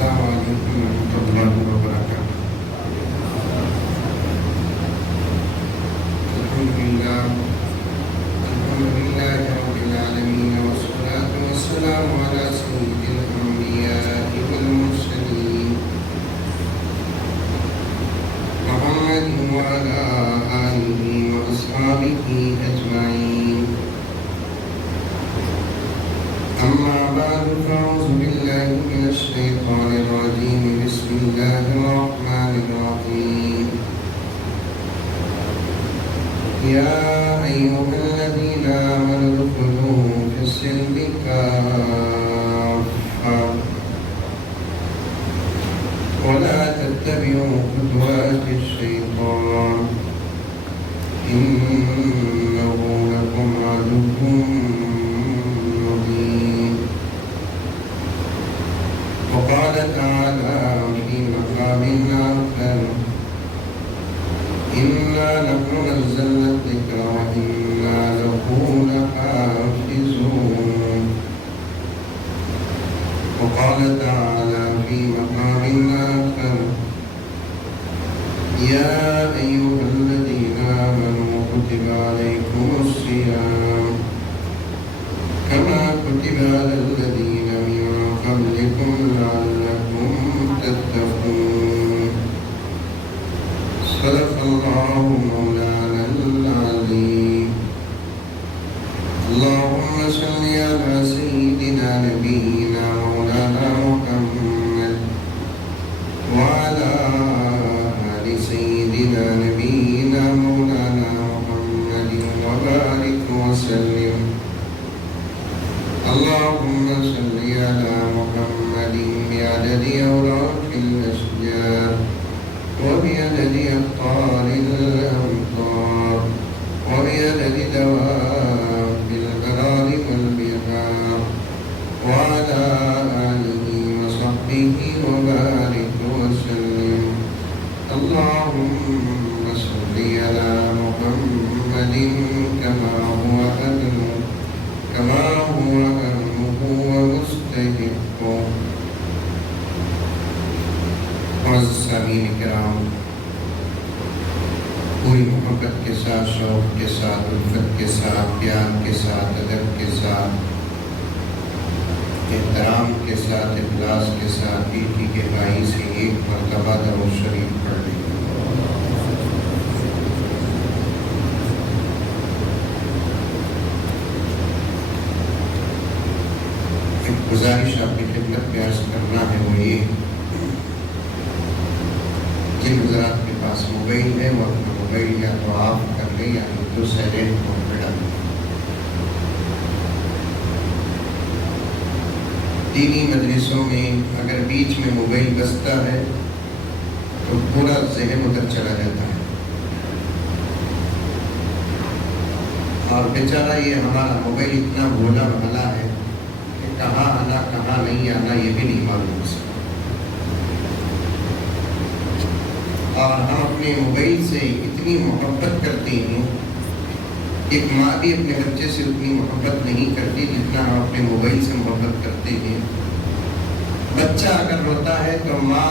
السلام علیکم ورحمۃ اللہ وبرکاتہ۔ الحمد للہ رب العالمین والصلاة والسلام علی سید الانبیاء والمرسلین محمد وعلی آلہ واصحابہ اجمعین۔ اما بعد فاعوذ باللہ من الشیطان الرجیم، بسم اللہ الرحمن الرحیم۔ یا ایھا الذین آمنوا ادخلوا فی السلم کافۃ ولا تتبعوا خطوات الشیطان انہ لکم عدو مبین۔ وقال تعالی فی مقام آخر إنا نحن نزلنا الذكر وإنا له لحافظون۔ وقال تعالى في مقام آخر يا أيها الذين آمنوا كتب عليكم الصيام كما كتب على الذين من قبلكم لعلكم تتقون۔ صدق اللہ مولانا العظیم۔ اللہم صلی علی سیدنا نبینا مولانا محمد وعلی آل سیدنا نبینا مولانا محمد وبارک وسلم۔ اللہم صلی علی محمد بعدد اوراق الاشجار وبعدد أقطار الأمطار وبعدد دواب البرار والبحار وعلى آله وصحبه وبارك وسلم۔ اللهم صل على محمد كما هو أهله ومستحقه۔ معزز سامعین کرام، پوری محبت کے ساتھ، شوق کے ساتھ، الفت کے ساتھ، پیار کے ساتھ، ادب کے ساتھ، احترام کے ساتھ، اخلاص کے ساتھ دل کی گہرائی سے ایک مرتبہ درود شریف پڑھ لیں۔ ایک گزارش آپ کی خدمت میں عرض کرنا ہے، وہ یہ جن حضرات کے پاس موبائل ہے وہ اپنا موبائل یا تو آف کر لیں یا تو سائلنٹ موڈ پہ ڈالیں۔ دینی مدرسوں میں اگر بیچ میں موبائل بجتا ہے تو پورا ذہن ادھر چلا جاتا ہے، اور بیچارہ یہ ہمارا موبائل اتنا بھولا بھالا ہے کہ کہاں آنا کہاں نہیں آنا یہ بھی نہیں معلوم ہو سکتا، اور ہم اپنے موبائل سے اتنی محبت کرتے ہیں، ایک ماں بھی اپنے بچے سے اتنی محبت نہیں کرتی جتنا ہم اپنے موبائل سے محبت کرتے ہیں۔ بچہ اگر روتا ہے تو ماں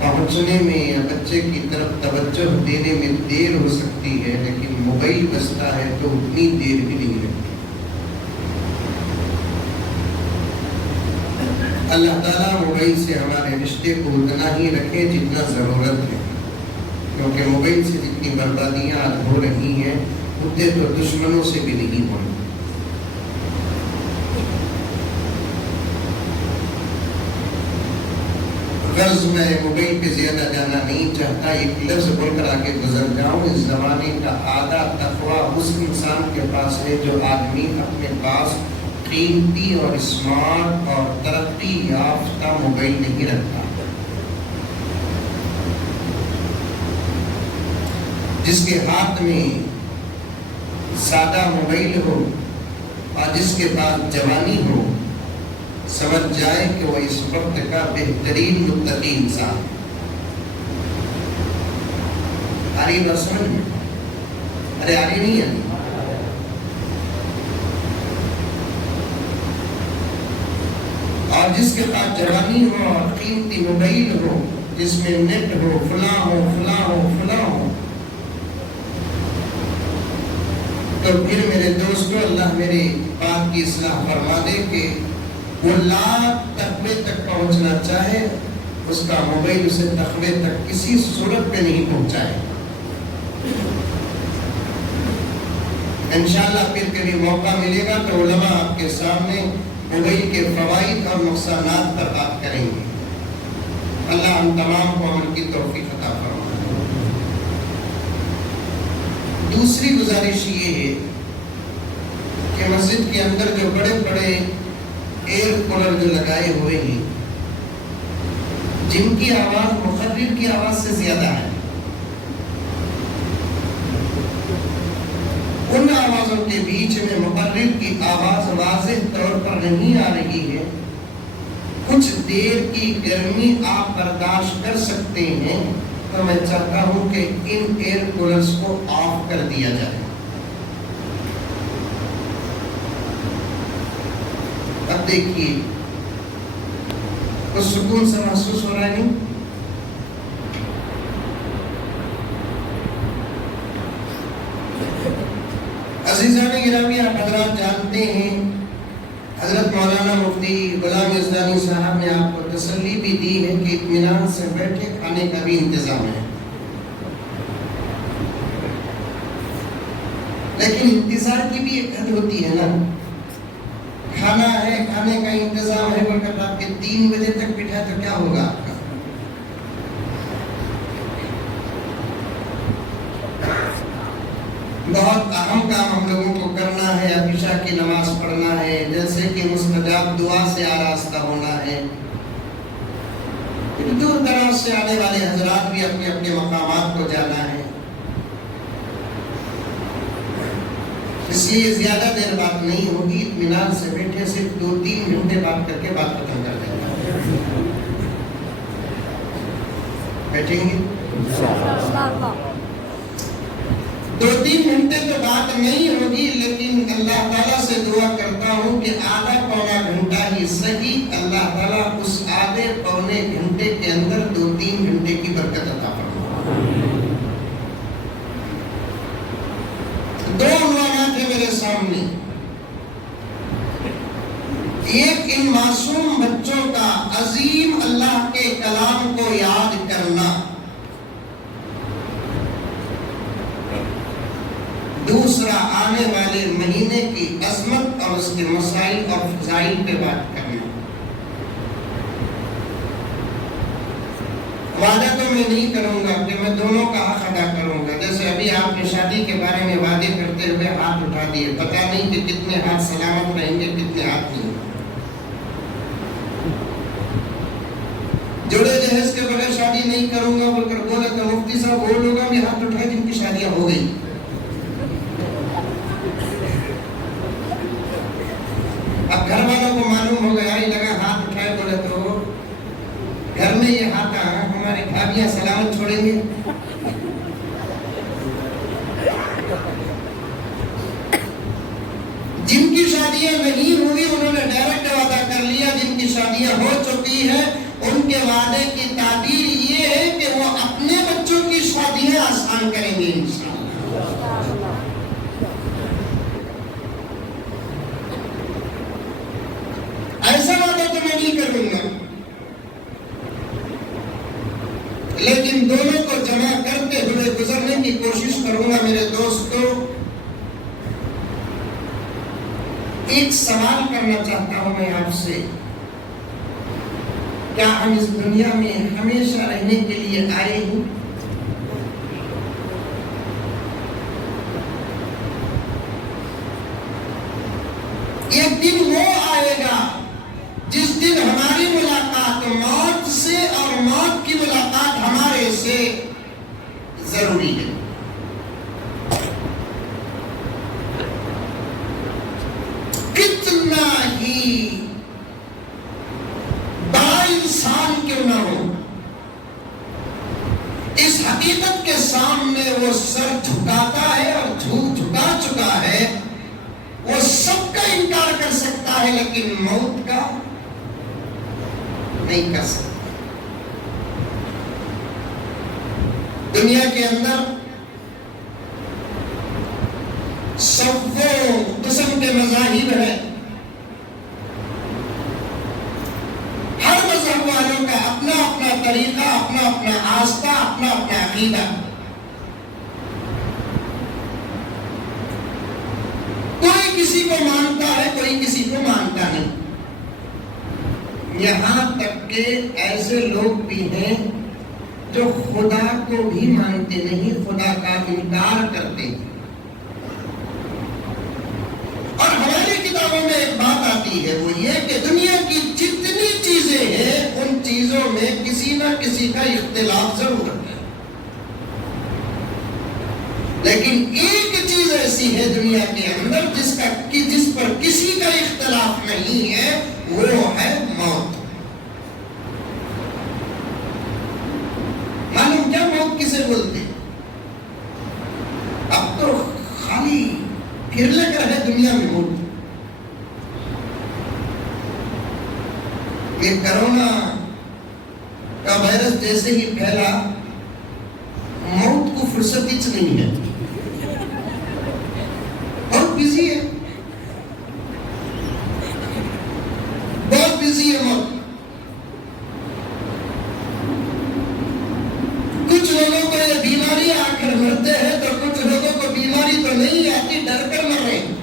پہنچنے میں یا بچے کی طرف توجہ دینے میں دیر ہو سکتی ہے، لیکن موبائل بجتا ہے تو اتنی دیر بھی نہیں لگتی۔ اللہ تعالیٰ موبائل سے ہمارے رشتے کو اتنا ہی رکھے جتنا ضرورت ہے، کیونکہ موبائل سے جتنی بربادیاں آج ہو رہی ہیں اتنے تو دشمنوں سے بھی نہیں ہو رہی۔ غرض میں موبائل پہ زیادہ جانا نہیں چاہتا، ایک لفظ بول کر آگے گزر جاؤں۔ اس زمانے کا آدھا تقویٰ اس انسان کے پاس ہے جو آدمی اپنے پاس قیمتی اور اسمارٹ اور ترقی یافتہ موبائل نہیں رکھتا، جس کے ہاتھ میں سادہ موبائل ہو اور جس کے پاس جوانی ہو، سمجھ جائے کہ وہ اس وقت کا بہترین متقی انسان۔ آ رہی بات سمجھ میں؟ ارے آ رہی نہیں ہے؟ اور اور جس کے پاس جوانی ہو اور قیمتی موبائل ہو جس میں نیٹ ہو، فلاں ہو فلاں ہو فلاں ہو، تو پھر میرے دوستو اللہ میرے بات کی اصلاح فرما دے کہ وہ لاکھ تقوی تک پہنچنا چاہے، اس کا موبائل اسے تقوی تک کسی صورت پہ نہیں پہنچائے۔ انشاءاللہ پھر کبھی موقع ملے گا تو علماء آپ کے سامنے موبائل کے فوائد اور نقصانات پر بات کریں گے۔ اللہ ہم تمام کو عمل کی توفیق عطا فرمائے۔ دوسری گزارش یہ ہے کہ مسجد کے اندر جو بڑے بڑے ایئر کولر جو لگائے ہوئے ہیں، جن کی آواز مقرر کی آواز سے زیادہ ہے، ان آوازوں کے بیچ میں مقرر کی آواز واضح طور پر نہیں آ رہی ہے، کچھ دیر کی گرمی آپ برداشت کر سکتے ہیں، تو میں چاہتا ہوں کہ ان ایئر کولرز کو آف کر دیا جائے۔ اب دیکھیے کچھ سکون سے محسوس ہو رہا ہے نہیں؟ عزیزان گرامی، آپ حضرات جانتے ہیں حضرت مولانا مفتی غلام یزدانی صاحب نے آپ کو تسلی بھی دی ہے کہ اطمینان سے بیٹھے، کھانے کا بھی انتظام ہے، لیکن انتظار کی بھی ایک حد ہوتی ہے نا۔ کھانا ہے، کھانے کا انتظام ہے، بول کر رات کے 3 بجے تک بٹھا تو کیا ہوگا آپ کا؟ بہت اہم کام ہم لوگوں کو کرنا ہے، عشاء کی نماز پڑھنا ہے، جیسے کہ مستجاب دعا سے آراستہ ہونا ہے۔ پھر دور دراز سے آنے والے حضرات بھی اپنے اپنے مقامات کو جانا ہے، اس لیے زیادہ دیر بات نہیں ہوگی، اطمینان سے بیٹھے، صرف 2-3 گھنٹے بات کر کے بات ختم کر دیں گے۔ بیٹھیں گے 2-3 گھنٹے تو بات نہیں ہوگی، لیکن اللہ تعالیٰ سے دعا کرتا ہوں کہ آدھا پونا گھنٹہ ہی صحیح، اللہ تعالیٰ اس آدھے پونے گھنٹے کے اندر 2-3 گھنٹے کی برکت عطا فرمائے۔ 2 عنوانات ہیں میرے سامنے، ایک ان معصوم بچوں کا عظیم اللہ کے کلام کو یاد کرنا، دوسرا آنے والے مہینے کی عظمت اور اس کے مسائل اور فضائل پہ بات کرنا۔ وعدہ تو میں نہیں کروں گا کہ میں دونوں کا حق ادا کروں گا، جیسے ابھی آپ نے شادی کے بارے میں وعدے کرتے ہوئے ہاتھ اٹھا دیے، پتہ نہیں کہ کتنے ہاتھ سلامت رہیں گے، کتنے ہاتھ نہیں۔ جوڑے جہیز کے بغیر شادی نہیں کروں گا بول کر بولے تو مفتی صاحب وہ لوگ بھی ہاتھ اٹھائے جن کی شادیاں ہو گئی۔ اب گھر والوں کو معلوم ہو گیا، ہی لگا ہاتھ اٹھائے بولے تو گھر میں یہ ہاتھ ہماری بھابیاں سلامت چھوڑیں گے۔ جن کی شادیاں نہیں ہوئی انہوں نے ڈائریکٹ وعدہ کر لیا، جن کی شادیاں ہو چکی ہیں ان کے وعدے کی تعبیر یہ ہے کہ وہ اپنے بچوں کی شادیاں آسان کریں گے انشاءاللہ۔ ایسا وعدہ تو میں نہیں کروں گا، لیکن دونوں کو جمع کرتے ہوئے گزرنے کی کوشش کروں گا۔ میرے دوستو، ایک سوال کرنا چاہتا ہوں میں آپ سے، کیا ہم اس دنیا میں ہمیشہ رہنے کے لیے آئے ہیں؟ ایک دن وہ آئے گا جس دن ہماری ملاقات موت سے اور موت کی ملاقات ہمارے سے ضروری ہے۔ کتنا ہی بڑا انسان کیوں نہ ہو، اس حقیقت کے سامنے وہ سر جھکاتا ہے اور جھکا چکا ہے، وہ سب کا انکار کر سکتا ہے لیکن موت کا نہیں کر سکتے. دنیا کے اندر سبوں قسم کے مذاہب ہیں. ہر مذہب والوں کا اپنا اپنا طریقہ، اپنا اپنا آستہ، اپنا اپنا عقیدہ. کوئی کسی کو مانتا ہے، کوئی کسی کو مانتا نہیں. یہاں تک کہ ایسے لوگ بھی ہیں جو خدا کو بھی مانتے نہیں، خدا کا انکار کرتے ہیں. اور ہماری کتابوں میں ایک بات آتی ہے، وہ یہ کہ دنیا کی جتنی چیزیں ہیں ان چیزوں میں کسی نہ کسی کا اختلاف ضرور ہے، لیکن ایک چیز ایسی ہے دنیا کے اندر جس پر کسی کا اختلاف نہیں ہے، وہ ہے موت. معلوم کیا موت کسے بولتے؟ اب تو خالی پھر لگ رہا ہے دنیا میں موت. یہ کرونا کا وائرس جیسے ہی پھیلا، موت کو فرصت ہی نہیں ہے، بہت بزی ہے، بہت بزی ہے موت. کچھ لوگوں کو یہ بیماری آ کر مرتے ہیں تو کچھ لوگوں کو بیماری تو نہیں آتی، ڈر کر مر رہے ہیں.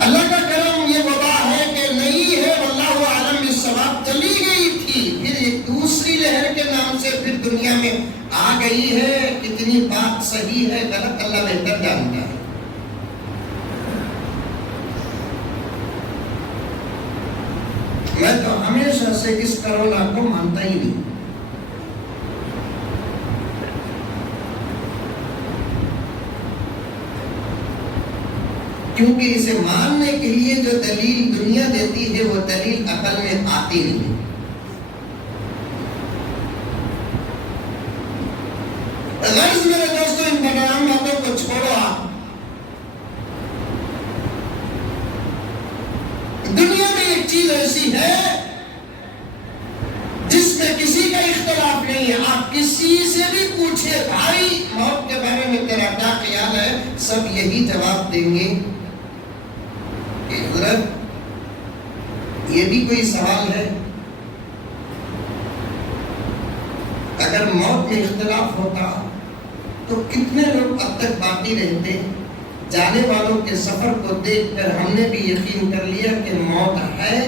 اللہ کا کرم یہ وبا ہے کہ نہیں ہے، واللہ اعلم بالصواب. چلی گئی تھی، پھر ایک دوسری لہر کے نام سے پھر دنیا میں آ گئی ہے. کتنی بات صحیح ہے غلط اللہ بہتر جانتا ہے. میں تو ہمیشہ سے اس کرونا کو مانتا ہی نہیں. کیونکہ اسے ماننے کے لیے جو دلیل دنیا دیتی ہے وہ دلیل عقل میں آتی نہیں. غرض میرے دوستوں، ان بنام باتوں کو چھوڑو. آپ دنیا میں ایک چیز ایسی ہے جس میں کسی کا اختلاف نہیں ہے. آپ کسی سے بھی پوچھے بھائی موت کے بارے میں تیرا کیا خیال ہے، سب یہی جواب دیں گے کہ حضرت یہ بھی کوئی سوال ہے؟ اگر موت میں اختلاف ہوتا تو کتنے لوگ اب تک باقی رہتے. جانے والوں کے سفر کو دیکھ کر ہم نے بھی یقین کر لیا کہ موت ہے.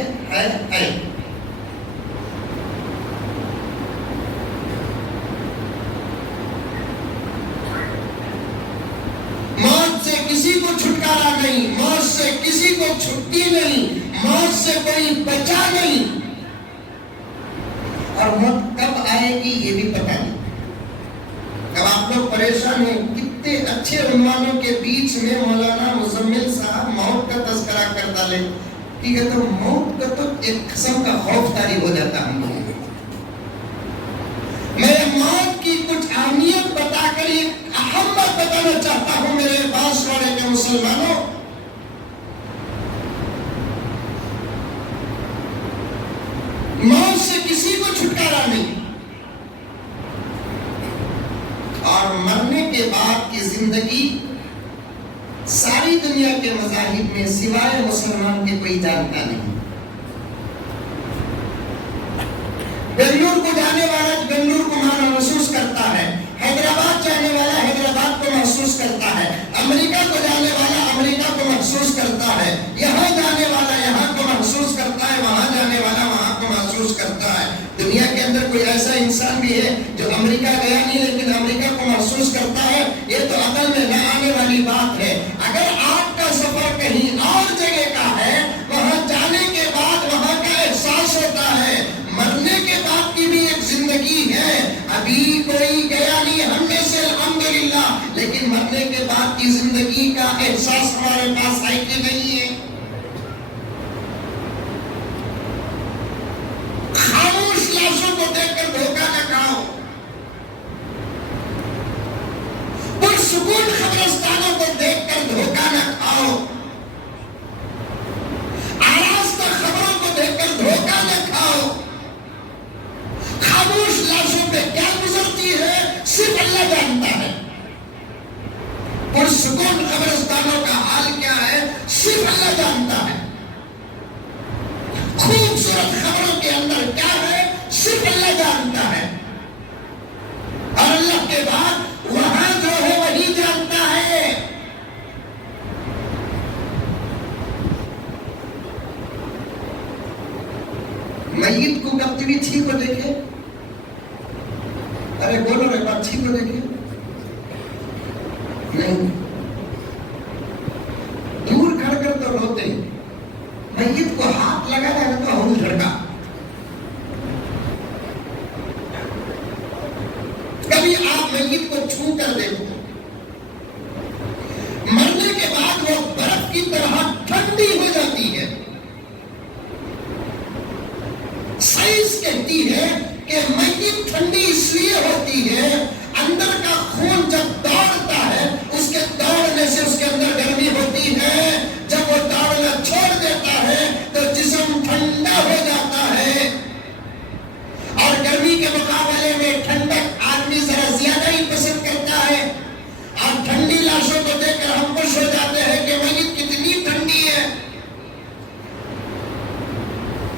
موت سے کسی کو چھٹکارا نہیں، موت سے کسی کو چھٹی نہیں، موت سے کوئی بچا نہیں. اور موت کب آئے گی یہ بھی پتہ نہیں. اب آپ لوگ پریشان ہیں، کتنے اچھے عنوانوں کے بیچ میں مولانا مزمل صاحب موت کا تذکرہ کرتا لے. ٹھیک ہے، تو موت کا تو ایک قسم کا خوف طاری ہو جاتا ہم لوگوں کو. میں موت کی کچھ اہمیت بتا کر ایک اہم بات بتانا چاہتا ہوں میرے پاس والے کے مسلمانوں. موت سے کسی کو چھٹکارا نہیں، اور مرنے کے بعد کی زندگی ساری دنیا کے مذاہب میں سوائے مسلمان کے کوئی جانتا نہیں. بنگلور کو جانے والا بنگلور کو محسوس کرتا ہے، حیدرآباد جانے والا حیدرآباد کو محسوس کرتا ہے، امریکہ کو جانے والا امریکہ کو محسوس کرتا ہے، یہاں جانے والا یہاں کو محسوس کرتا ہے، وہاں جانے والا وہاں کو محسوس کرتا ہے. دنیا کے اندر کوئی ایسا انسان بھی ہے جو امریکہ گیا نہیں لیکن امریکہ کو محسوس کرتا ہے؟ یہ تو عقل میں نہ آنے والی بات ہے. اگر آپ کا سفر کہیں اور جگہ کا ہے، وہاں جانے کے بعد وہاں کا احساس ہوتا ہے. مرنے کے بعد کی بھی ایک زندگی ہے. ابھی کوئی گیا نہیں ہم میں سے الحمدللہ، لیکن مرنے کے بعد کی زندگی کا احساس ہمارے پاس ہے کہ نہیں ہے؟ خاموش لاشوں کو دیکھ کر دھوکہ نہ کھاؤ، پرسکون قبرستانوں کو دیکھ کر دھوکہ نہ کھاؤ. میت کو کرتے ہوئے چھی کو دیکھے؟ ارے بولو رے بات، چھی کو دیکھے؟ نہیں، دور کھڑ کر تو روتے، میت کو ہاتھ لگانا ہے تو ہم دھڑکا. کبھی آپ میت کو چھو کر دیکھو، مرنے کے بعد وہ برف کی طرح ٹھنڈی ہو جاتی ہے. سائنس کہتی ہے کہ میت ٹھنڈی اس لیے ہوتی ہے، اندر کا خون جب دوڑتا ہے اس کے دوڑنے سے اس کے اندر گرمی ہوتی ہے، جب وہ دوڑنا چھوڑ دیتا ہے تو جسم ٹھنڈا ہو جاتا ہے. اور گرمی کے مقابلے میں ٹھنڈک آدمی ذرا زیادہ ہی پسند کرتا ہے. اور ٹھنڈی لاشوں کو دیکھ کر ہم خوش ہو جاتے ہیں کہ میت کتنی ٹھنڈی ہے.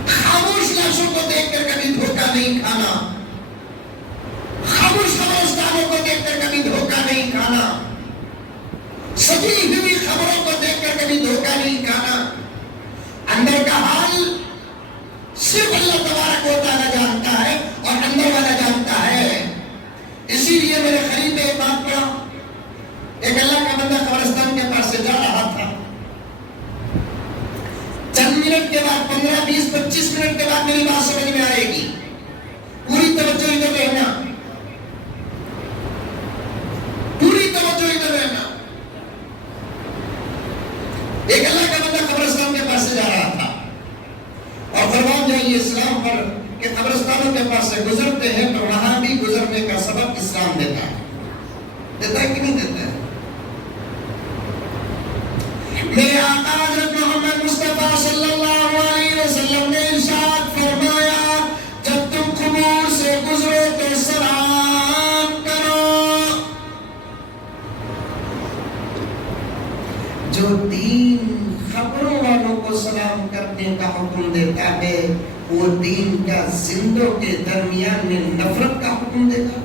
خاموش لاشوں کو دیکھ کر کبھی دھوکہ نہیں کھانا، خاموش قبرستانوں کو دیکھ کر کبھی دھوکہ نہیں کھانا، سجی ہوئی خبروں کو دیکھ کر کبھی دھوکہ نہیں کھانا. اندر کا حال صرف اللہ تبارک و تعالیٰ جانتا ہے اور اندر والا جانتا ہے. اسی لیے میرے قریب میں ایک بات پڑا، ایک اللہ کا بندہ قبرستان کے پاس سے جا رہا تھا. چند منٹ کے بعد 15 20 25 منٹ کے بعد میری بات سمجھ میں آئے گی، پوری توجہ ادھر رہنا، پوری توجہ ادھر رہنا. ایک اللہ کا بندہ قبرستان کے پاس سے جا رہا تھا اور فرمان جائیے اسلام پر کہ قبرستانوں کے پاس سے گزرتے ہیں تو وہاں بھی گزرنے کا سبب اسلام دیتا ہے. دیتا ہے کہ نہیں دیتا ہے؟ میرے آقا حضرت محمد مصطفیٰ صلی اللہ علیہ وسلم نے ارشاد فرمایا، جب تم قبور سے گزرو تو سلام کرو. جو دین خبروں والوں کو سلام کرنے کا حکم دیتا ہے وہ دین کا زندوں کے درمیان میں نفرت کا حکم دیتا.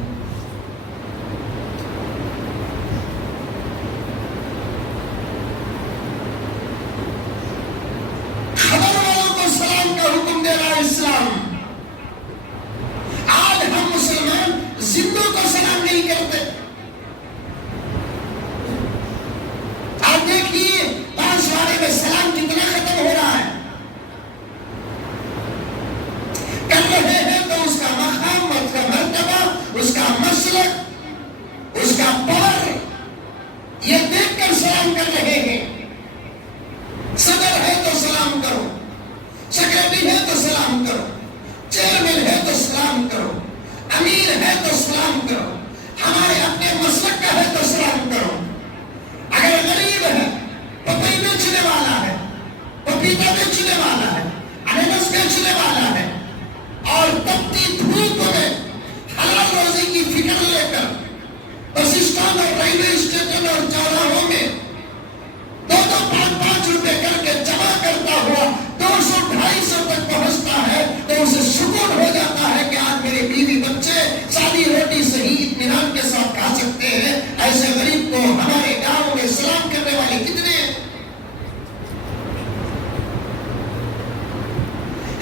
خبر والوں کو سلام کا حکم دے رہا اسلام. آج ہم مسلمان زندوں کو سلام نہیں کرتے. آپ دیکھیے بانسوارے میں سلام کتنا ختم ہو رہا ہے. کر رہے ہیں تو اس کا مقام، اس کا مرتبہ، اس کا مسلک، اس کا پاور یہ دیکھ کر سلام کر رہے ہیں. صدر ہے تو سلام کرو، سیکرٹری ہے تو سلام کرو، چیئرمین ہے تو سلام کرو، امیر ہے تو سلام کرو، ہمارے اپنے مسلک کا ہے تو سلام کرو. اگر غریب ہے، پپئی بیچنے والا ہے، پپیتا بیچنے والا ہے، انانس بیچنے والا ہے اور تپتی دھوپ میں حلال روزی کی فکر لے کر بس اسٹینڈ اور ریلوے اسٹیشن اور چوراہوں میں 2-5 روپے کر کے جمع کرتا ہوا 200-250 تک پہنچتا ہے تو اسے سکون ہو جاتا ہے کہ آج میرے بیوی بچے سادی روٹی صحیح اطمینان کے ساتھ کھا سکتے ہیں. ایسے غریب کو ہمارے گاؤں میں سلام کرنے والے کتنے ہیں؟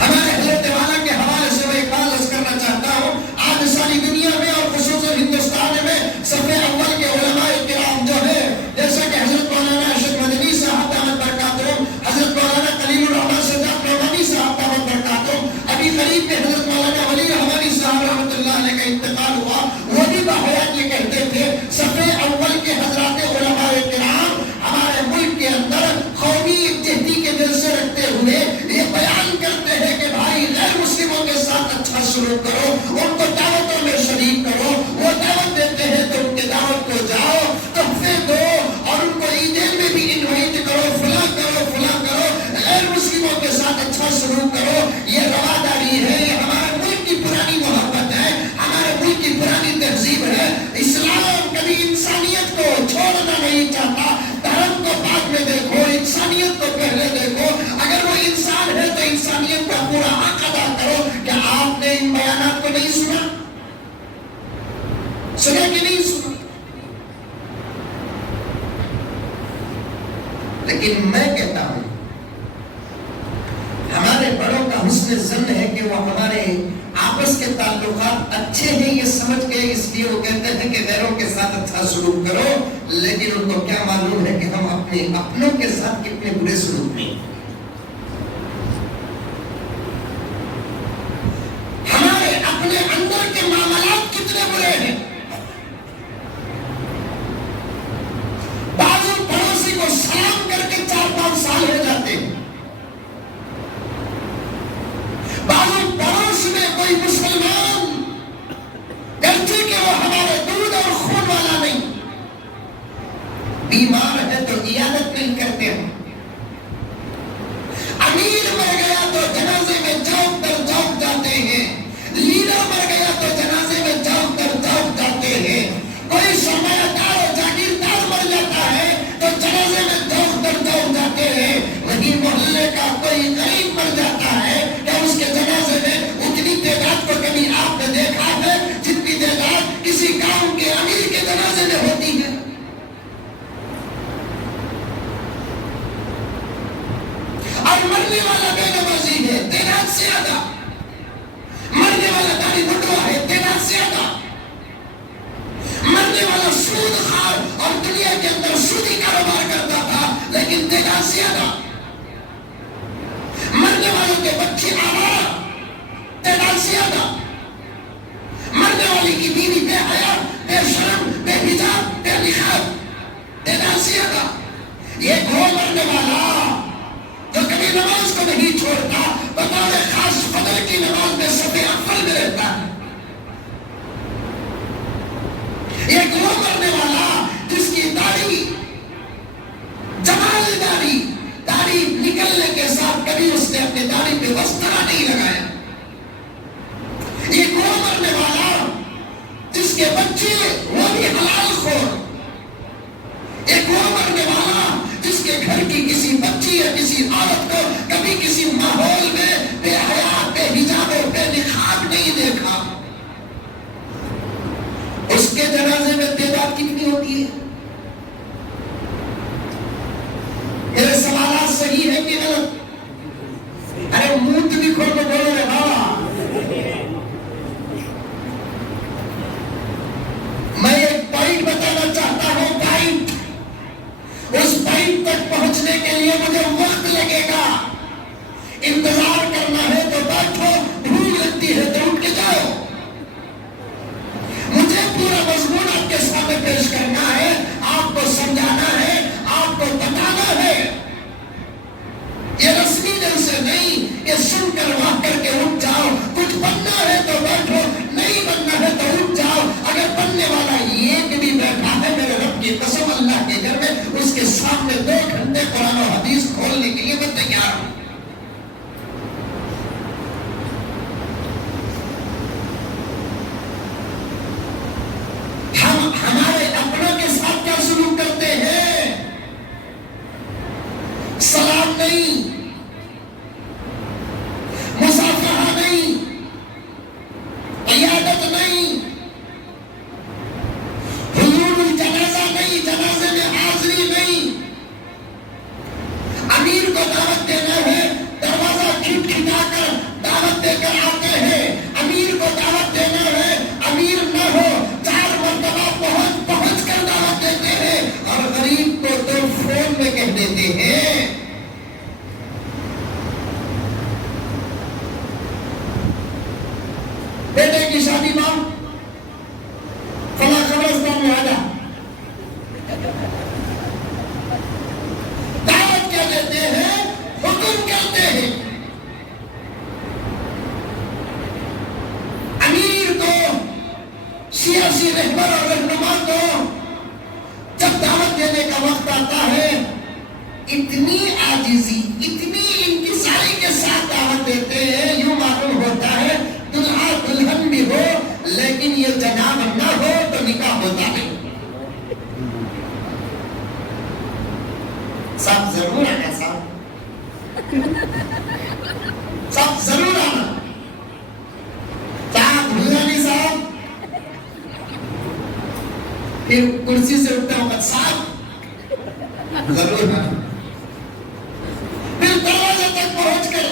ہمارے حضرت والا کے حوالے سے میں ایک بات عرض کرنا چاہتا ہوں. آج ساری دنیا میں اور خصوصاً ہندوستان میں صف اول کے علماء کرام جو ہے، جیسا کہ حضرت مولانا ارشد مدنی صاحب دامت برکاتہم، حضرت مولانا خلیل الرحمن سجاد نعمانی صاحب دامت برکاتہم، ابھی قریب میں حضرت مولانا ولی رحمانی صاحب رحمۃ اللہ علیہ کا انتقال ہوا. وہ بھی باحیات یہ کہتے تھے صف اول کے حضرات علماء کرام ہمارے ملک کے اندر قومی یکجہتی کے جلسے رکھتے ہوئے یہ بیان کرتے ہیں کہ بھائی غیر مسلموں کے ساتھ اچھا سلوک کرو، ان کو دعوتوں میں شریک کرو. وہ دعوت دیتے ہیں تو ان کے دعوت کو جاؤ، تحفے دو اور ان کو عیدین میں بھی انوائٹ کرو، فلاں کرو فلاں کرو، غیر مسلموں کے ساتھ اچھا سلوک کرو. یہ رواداری ہے، یہ ہمارے ملک کی پرانی محبت ہے، ہمارے ملک کی پرانی تہذیب ہے. اسلام کبھی انسانیت کو چھوڑنا نہیں چاہتا. دھرم کو بعد میں دیکھو، انسانیت کو پہلے دیکھو. اگر وہ انسان ہے تو انسانیت کا پورا حق ادا کرو. کیا آپ نے ان بیانات کو نہیں سنا؟ سنا کہ نہیں سنا؟ لیکن میں کہتا ہوں ہمارے بڑوں کا حسن ظن ہے کہ وہ ہمارے آپس کے تعلقات اچھے ہیں یہ سمجھ کے، اس لیے وہ کہتے ہیں کہ غیروں کے ساتھ اچھا سلوک کرو، لیکن ان کو کیا معلوم ہے کہ ہم اپنے اپنوں کے ساتھ کتنے برے سلوک میں، ہمارے اپنے اندر کے معاملات کتنے برے ہیں۔ بعض پڑوسی کو سلام کر کے 4-5 سال ہو جاتے ہیں، پڑوس میں کوئی مسلمان گرچہ کہ وہ ہمارے دودھ اور خون والا نہیں، بیمار ہے تو عیادت نہیں کرتے ہیں، امیر مر گیا تو جنازے میں چوک در چوک جاتے ہیں، لیڈر مر گیا تو جنازے میں چوک در چوک جاتے ہیں، کوئی سرمایہ دار اور جاگیردار مر جاتا ہے تو جنازے میں چوک در چوک جاتے ہیں، وہی محلے کا کوئی غریب مر جاتا ہے کہ اس کے جنازے میں اتنی تعداد کو کبھی آپ نے دیکھا ہے جتنی تعداد کسی گاؤں کے امیر کے جنازے میں ہوتی ہے۔ اور مرنے والا بے نمازی ہے تعداد سے زیادہ، مرنے والا داڑھی منڈوا ہے تعداد سے زیادہ، مرنے والا سود خور اور دنیا کے اندر سودی کاروبار کرتا تھا لیکن تعداد سے زیادہ، مرنے والوں کے بچے آوارہ تعداد سے زیادہ، مرنے والی کی بیوی بے حیا بے شرم بے حجاب بے نقاب تعداد سے زیادہ، یہ وہ مرنے والا جو کبھی نماز کو نہیں چھوڑتا، بطور خاص فجر کی نماز میں صف اول میں رہتا ہے، ایک وہ مرنے والا جس کی داڑھی جمال داڑھی نکلنے کے ساتھ کبھی اس نے اپنی داڑھی پہ وسترا نہیں لگایا، ایک وہ مرنے والا جس کے بچے وہ بھی حلال خور، ایک وہ مرنے والا جس کے گھر کی کسی بچی یا کسی عورت کو کبھی کسی ماحول میں بے حیا بے حجاب و بے نقاب نہیں دیکھا، اس کے جنازے میں تعداد کتنی ہوتی ہے؟ میرے سوالات صحیح ہے کہ غلط؟ ارے منہ بھی کھول کے بولو رے بابا، میں ایک پوائنٹ بتانا چاہتا ہوں، پوائنٹ، اس پوائنٹ تک پہنچنے کے لیے مجھے وقت لگے گا، انتظار کرنا ہے تو بیٹھو، بھوک لگتی ہے تو اٹھ کے جاؤ، مجھے پورا مضمون آپ کے سامنے پیش کرنا ہے، آپ کو سمجھانا ہے، آپ کو بتانا ہے، یہ رسمی جلسے نہیں کہ سن کر واہ کر کے اٹھ جاؤ، کچھ بننا ہے تو بیٹھو، نہیں بننا ہے تو اٹھ جاؤ، اگر بننے والا یہ بھی بیٹھا ہے میرے رب کی قسم اللہ کے گھر میں، اس کے سامنے 2 گھنٹے قرآن و حدیث کھولنے کے لیے میں تیار ہوں۔ ہم ہمارے اپنوں کے ساتھ کیا سلوک کرتے ہیں؟ سلام نہیں، مصافحہ نہیں، عیادت نہیں، حضور الجنازہ نہیں، جنازے میں حاضری نہیں، امیر کو دعوت دینا ہے، دروازہ کھٹکھٹا کر دعوت دے کر آتے ہیں، امیر کو دعوت دینا ہے، امیر نہ ہو 4 مرتبہ پہنچ کر دعوت دیتے ہیں، اور غریب کو تو فون میں کہہ دیتے ہیں۔ بیٹے کی شادی ماں فلاں قبرستان میں آ جا، دعوت کیا دیتے ہیں، حکم کرتے ہیں، امیر کو سیاسی رہبر اور رہنما کو جب دعوت دینے کا وقت آتا ہے اتنی عاجزی اتنی انکساری کے ساتھ دعوت دیتے ہیں، یوں معلوم ہوتا ہے دلہا دلہن بھی ہو لیکن یہ جناب نہ ہو تو نکاح ہوتا نہیں۔ سب ضرور آنا، سب ضرور آنا، صاحب بھولانی صاحب، پھر کرسی سے اٹھتا ہوں صاحب ضرور آنا، پھر دروازے تک پہنچ کر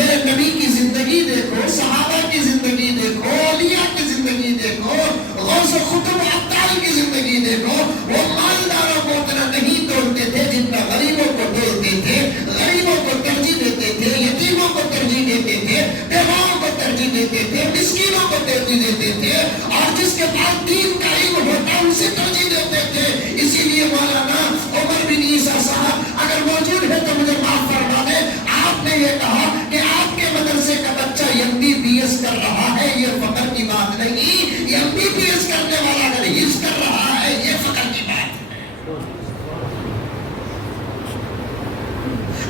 میرے نبی کی زندگی دیکھو، صحابہ کی زندگی دیکھو، اولیاء کی زندگی دیکھو، غوث خطب عطال کی زندگی دیکھو. وہ مالداروں کو اتنا نہیں توڑتے تھے جتنا غریبوں کو توڑتے تھے. غریبوں کو ترجیح دیتے تھے، یتیموں کو ترجیح دیتے تھے، بیواؤں کو ترجیح دیتے تھے، مسکینوں کو ترجیح دیتے تھے، اور جس کے پاس دین کا علم ہوتا اسے ترجیح دیتے تھے. اسی لیے مولانا عمر بن عیسیٰ صاحب اگر موجود ہے تو مجھے معاف فرما دیں، آپ نے یہ کہا کہ آپ کے مدرسے کا بچہ MBBS کر رہا ہے، یہ فخر کی بات نہیں. MBBS کرنے والا اگر حفظ کر رہا ہے یہ فخر کی بات ہے.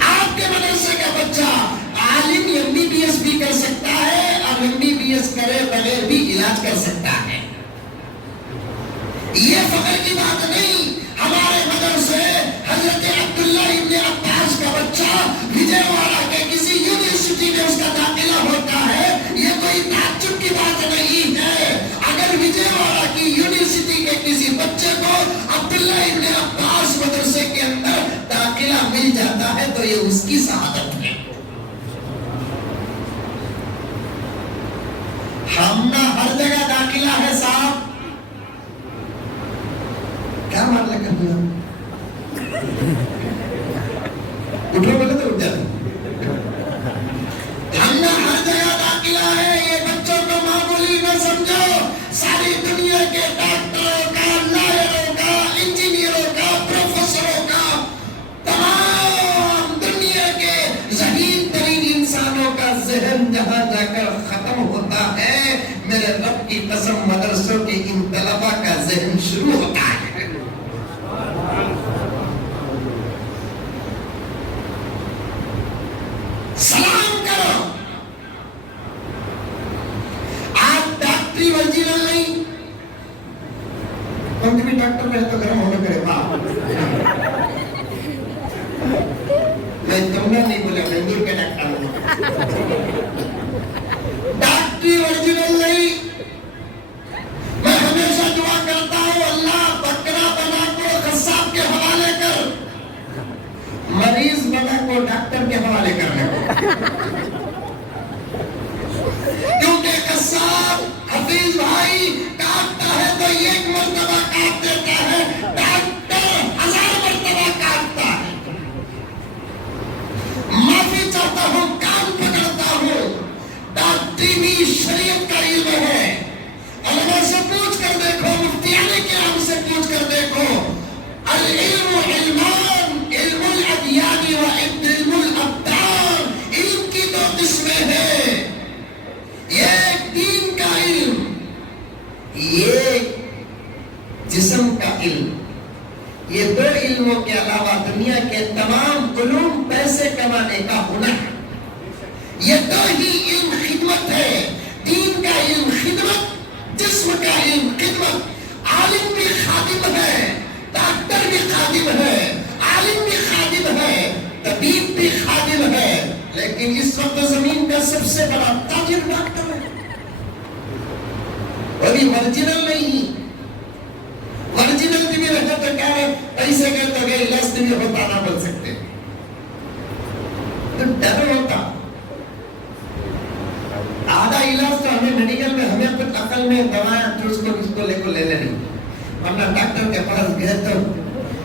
آپ کے مدرسے کا بچہ عالم MBBS بھی کر سکتا ہے اور MBBS کرے بغیر بھی علاج کر سکتا ہے. یہ فخر کی بات نہیں. ہمارے مدرسے حضرت عبداللہ ابن عباس کا بچہ وجے واڑہ کے کسی یونیورسٹی میں اس کا داخلہ ہوتا ہے، یہ کوئی تعجب کی بات نہیں ہے. اگر وجے واڑہ کی یونیورسٹی کے کسی بچے کو عبداللہ ابن عباس مدرسے کے اندر داخلہ مل جاتا ہے تو یہ اس کی سعادت ہے. ہم نہ ہر جگہ داخلہ ہے صاحب. کیا ماننا کرنا اٹھو بولے تو اٹھ جاتے. ہم نہ ہر جگہ داخلہ ہے، یہ بچوں کو معمولی نہ سمجھو. ساری دنیا کے ڈاکٹروں کا، لائروں کا، انجینئروں کا، پروفیسروں کا، تمام دنیا کے ذہین ترین انسانوں کا ذہن جہاں جا کر ختم ہوتا ہے، میرے رب کی قسم مدرسوں کے ان طلبہ کا ذہن شروع ہوتا ہے. سلام کرو. آپ ڈاکٹری ورجنل نہیں، ہم بھی ڈاکٹر میں تو گرم ہونے کرے باپ. میں تم نے نہیں بولا، بنگلور کے ڈاکٹر ہوں. ڈاکٹری ورجنل نہیں. میں ہمیشہ دعا کرتا ہوں اللہ بکرا بنا کو قصاب کے حوالے کر، مریض بنا کو ڈاکٹر کے حوالے کرنے کو. کیونکہ قصاب حفیظ بھائی کاٹتا ہے تو ایک مرتبہ کاٹ دیتا ہے، ڈاکٹر 1000 مرتبہ کاٹتا ہے. معافی چاہتا ہوں، کان پکڑتا ہوں. ڈاکٹری بھی شریعت کا علم ہے. علماء سے پوچھ کر دیکھو، مفتیان کرام سے پوچھ کر دیکھو. العلم علمان، علم الادیان و علم الابدان. علم کی 2 قسمیں ہیں، ایک دین کا علم، ایک جسم کا علم. یہ 2 علموں کے علاوہ دنیا کے تمام علوم پیسے کمانے کا ہنر. یہ 2 ہی علم خدمت ہے. دین کا علم خدمت، جسم کا علم خدمت. عالم بھی خادم ہے، ڈاکٹر بھی خادم ہے، عالم بھی خادم ہے، طبیب بھی خادم ہے. لیکن اس وقت زمین کا سب سے بڑا تاجر ڈاکٹر ہے. وہ بھی ورجنل نہیں. ورجنل بھی رہتا تو کیا ہے، پیسے گئے تو گئے، علاج بھی ہوتا نہ بول سکتے تو ڈر ہوتا. آدھا علاج تو ہمیں میڈیکل میں ہمیں کچھ عقل میں دوائیں جو اس کو لے لینی، ورنہ ڈاکٹر کے پاس گئے تو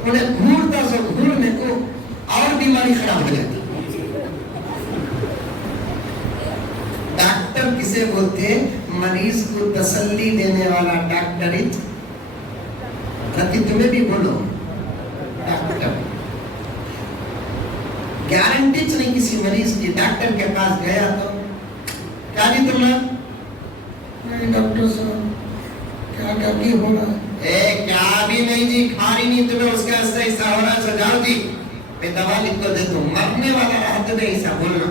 انہیں گھورتا سو گھورنے کو اور بیماری خراب ہو جاتی. ڈاکٹر کسے بولتے ہیں؟ مریض کو تسلی دینے والا ڈاکٹر. تمہیں بھی بولو ڈاکٹر. گارنٹی نہیں کسی مریض کی. ڈاکٹر کے پاس گیا تو کیا جی تم نہیں ڈاکٹر صاحب کیا کی ہو رہا ہے؟ کیا بھی نہیں جی، کھاری نہیں تمہیں اس کا ایسا ہو رہا ہے، سجاؤ جی میں دوا لکھ کر دے دوں. مرنے والا رہا تمہیں ایسا بولنا.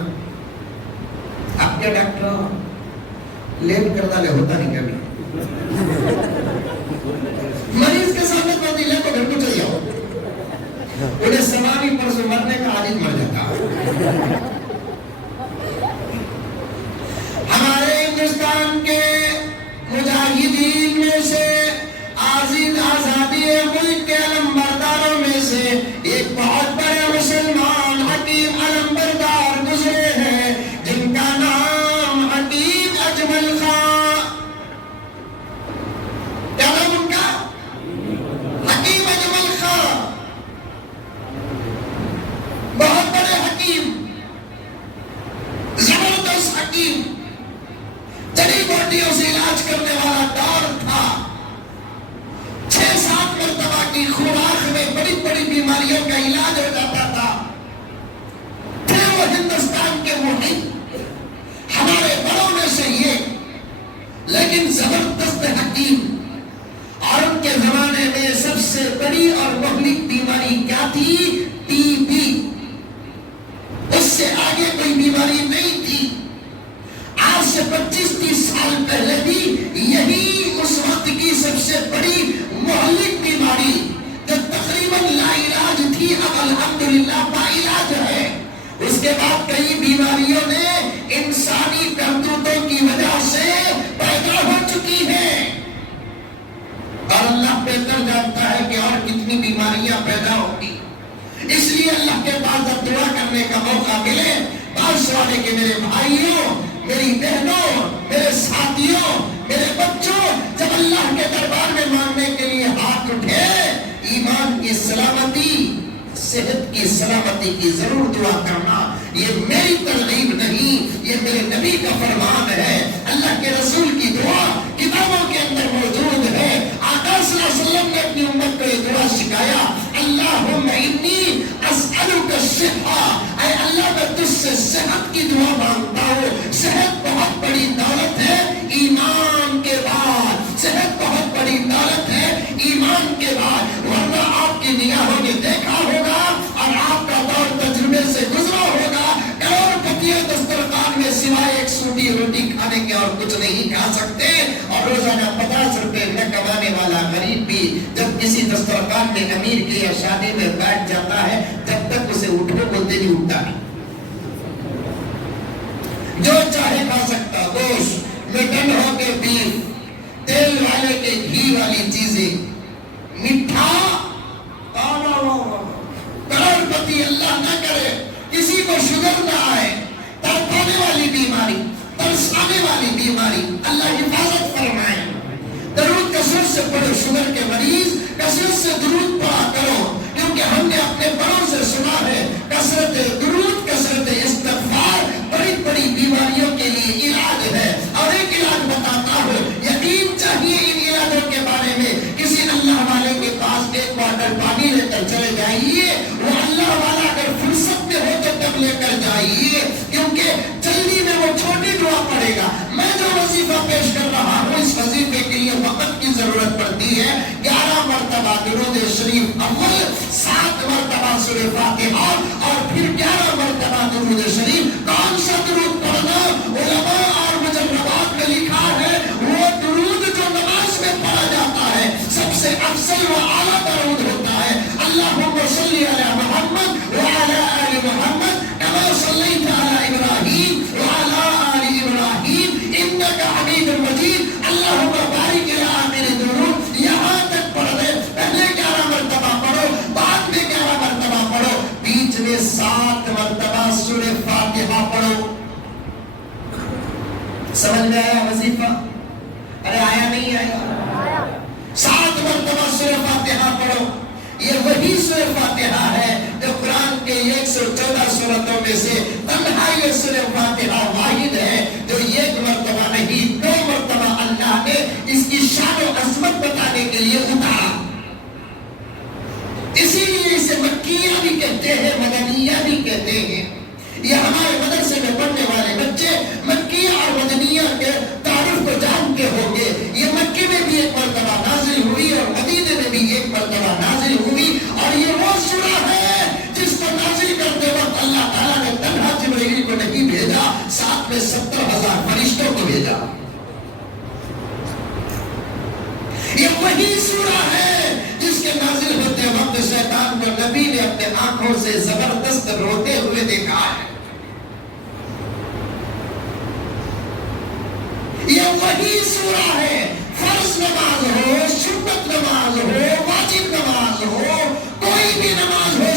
اب کیا ڈاکٹر لیٹ کر ڈالے، ہوتا نہیں کبھی. مریض کے سامنے تو لے کو گھر کو چل جاؤ، انہیں سواری پر سے مرنے کا عادت مر جاتا. ہمارے ہندوستان کے مجاہدین میں سے، آزادی ملک کے علمبرداروں میں سے ایک بہت بڑے مسلمان حکیم علمبردار گزرے ہیں، جن حکیم، جڑی بوٹیوں سے علاج کرنے والا دور تھا، 6-7 مرتبہ کی خوراک میں بڑی بڑی بیماریوں کا علاج ہو جاتا تھا۔ پھر وہ ہندوستان کے محب ہمارے بڑوں میں سے یہ لیکن زبردست حکیم، اور ان کے زمانے میں سب سے بڑی اور مہلک بیماری کیا تھی؟ T B. اس سے آگے کوئی بیماری نہیں تھی۔ آج سے 25-30 سال پہلے بھی یہی اس وقت کی سب سے بڑی مہلک بیماری جو تقریباً لا علاج تھی، اب الحمدللہ با علاج ہے۔ اس کے بعد کئی بیماریوں نے انسانی کرتوتوں کی وجہ سے پیدا ہو چکی ہیں، اور اللہ بہتر جانتا ہے کہ اور کتنی بیماریاں پیدا ہوگی۔ اس لیے اللہ کے پاس جب دعا کرنے کا موقع ملے، بات سوانے کے میرے بھائیوں، میری بہنوں، میرے ساتھیوں، میرے بچوں، جب اللہ کے دربار میں مانگنے کے لیے ہاتھ اٹھے، ایمان کی سلامتی، صحت کی سلامتی کی ضرور دعا کرنا۔ یہ میری ترغیب نہیں، یہ میرے نبی کا فرمان ہے، اللہ کے رسول کی دعا کتابوں کے اندر موجود ہے۔ آقا صلی اللہ علیہ وسلم نے اپنی امت کو یہ دعا سکھایا، اللہم انی اسألک الصحہ، اے اللہ میں تجھ سے صحت کی دعا مانگتا ہوں۔ صحت بہت بڑی دولت ہے ایمان کے بعد، صحت بہت بڑی دولت ہے ایمان کے بعد، ورنہ آپ کی نگاہوں نے دیکھا ہوگا اور آپ کا دور تجربے سے گزرا ہوگا، کروڑپتیوں دسترخوان میں سوائے ایک سوٹی روٹی کھانے کے اور کچھ نہیں کھا سکتے، اور روزانہ 50 روپے نہ کمانے والا غریب بھی جب کسی دسترخوان میں امیر کی یا شادی میں بیٹھ جاتا ہے، جب تک اسے اٹھو بولتے نہیں اٹھتا نہیں، جو چاہے کھا سکتا، گوشت، مٹن ہو کے بیف، تیل والے کے گھی والی چیزیں، میٹھا، کروڑپتی اللہ نہ کرے کسی کو شوگر نہ آئے، تڑپانے والی بیماری، ترسانے والی بیماری، اللہ حفاظت فرمائے۔ درود کثرت سے پڑھو، شوگر کے مریض کثرت سے درود پڑھا کرو، کیونکہ ہم نے اپنے بڑوں سے سنا ہے کثرت درود، کثرت استغفار بڑی بڑی بیماریوں کے لیے علاج ہے۔ اور ایک علاج بتاتا ہوں، یقین چاہیے ان علاجوں کے بارے میں، کسی اللہ والے کے پاس ایک واٹر پانی لے کر چلے جائیے، وہ اللہ والا اگر فرصت میں ہو تو تب لے کر جائیے، کیونکہ جلدی میں وہ چھوٹی دعا پڑے گا۔ میں جو وظیفہ پیش کر رہا ہوں، اس وظیفے کے لیے وقت کی ضرورت پڑتی ہے۔ 11 مرتبہ درود شریف اول، 7 مرتبہ سورہ فاتحہ، اور پھر 11 مرتبہ درود شریف۔ کون سا درود پڑھنا؟ علماء اور مجربات میں لکھا ہے وہ درود جو نماز میں پڑھا جاتا ہے سب سے افضل و اعلیٰ درود ہوتا ہے۔ اللہم صلی علی محمد وعلی آل محمد کما صلیت علی ابراہیم وعلی آل ابراہیم انک حمید مجید، اللہم بارک علی آخر درود، یہاں تک پڑھ دے۔ پہلے 11 مرتبہ پڑھو، بعد میں 11 مرتبہ پڑھو، بیچ میں 7 مرتبہ سورہ فاتحہ پڑھو۔ سمجھ میں آیا وظیفہ؟ ارے آیا نہیں آیا؟ 7 مرتبہ سورہ فاتحہ پڑھو۔ یہ وہی سورہ فاتحہ ہے جو قرآن کے 114 سورتوں میں سے تنہا یہ سورہ فاتحہ واحد ہے جو 1 مرتبہ نہیں 2 مرتبہ اللہ نے اس کی شان و عظمت بتانے کے لیے اتارا۔ اسی لیے اسے مکیہ بھی کہتے ہیں، مدنیہ بھی کہتے ہیں۔ یہ ہمارے مدرسے میں پڑھنے والے بچے مکیہ اور مدنیہ کے تعارف کو جانتے ہوں گے۔ یہ مکے میں بھی 1 مرتبہ نازل ہوئی اور مدینے میں بھی 1 مرتبہ نازل ہوئی، اور یہ وہ سورہ ہے جس کو نازل کرتے وقت اللہ تعالیٰ نے تنہا جبرائیل کو نہیں بھیجا، ساتھ میں 70,000 فرشتوں کو بھیجا۔ یہ وہی سورہ ہے جس کے نازل ہوتے وقت شیطان کو نبی نے اپنے آنکھوں سے زبردست روتے ہوئے دیکھا ہے۔ یہ وہی سورہ ہے، فرض نماز ہو، سنت نماز ہو، واجب نماز ہو، کوئی بھی نماز ہو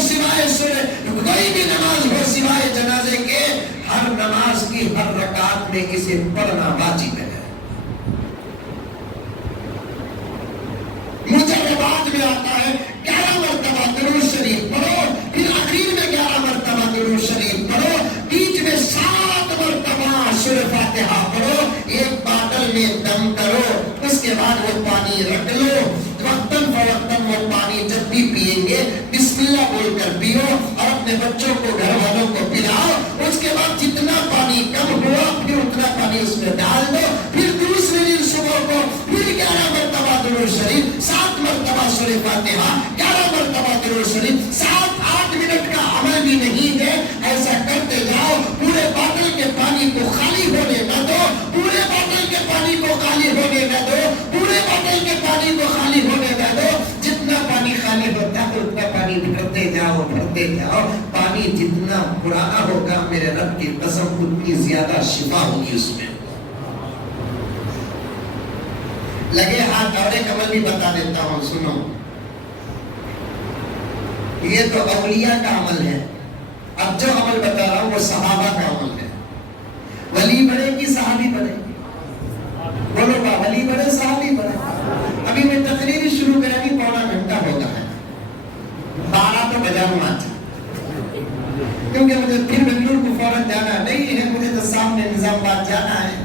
سوائے جنازے کے، ہر نماز کی ہر رکعت میں اسے پڑھنا واجب ہے۔ مجربات میں آتا ہے 11 مرتبہ درود شریف پڑھو، پھر آخر میں 11 مرتبہ درود شریف پڑھو، بیچ میں 7 مرتبہ سورہ میں دم کرو، اس کے بعد وہ پانی رکھ لو، وقتاً فوقتاً وہ پانی جب بھی پیئیں گے بسم اللہ بول کر پیو اور اپنے بچوں کو گھر والوں کو پلاؤ۔ اس کے بعد جتنا پانی کم ہوا پھر اتنا پانی اس میں ڈال دو، پھر دوسرے دن صبح کو پھر 11 مرتبہ درود شریف، 7 مرتبہ سورہ فاتحہ، 11 مرتبہ درود شریف، 7-8 منٹ کا عمل بھی نہیں ہے، ایسا کرتے جاؤ۔ پورے باٹل کے پانی کو خالی ہونے نہ دو، پورے باٹل کے پانی کو خالی ہونے نہ دو، پورے باٹل کے پانی کو خالی ہونے نہ دو۔ جتنا پانی خالی ہوتا ہے اتنا پانی بھرتے جاؤ بھرتے جاؤ۔ پانی جتنا پرانا ہوگا میرے رب کی قسم اتنی زیادہ شفا ہوگی اس میں۔ لگے ہاتھ اور ایک عمل بھی بتا دیتا ہوں، سنو۔ یہ تو اولیاء کا عمل ہے، اب جو عمل بتا رہا ہوں وہ صحابہ کا عمل ہے۔ ولی بڑے کی صحابی بڑے؟ بولو گا ولی بڑے صحابی بڑے؟ ابھی میں تقریر شروع کرانی 1.25 گھنٹہ ہوتا ہے، 12 تو بجانوں آج، کیونکہ مجھے پھر بنگلور کو فوراً جانا نہیں ہے، مجھے تو سامنے نظام آباد جانا ہے،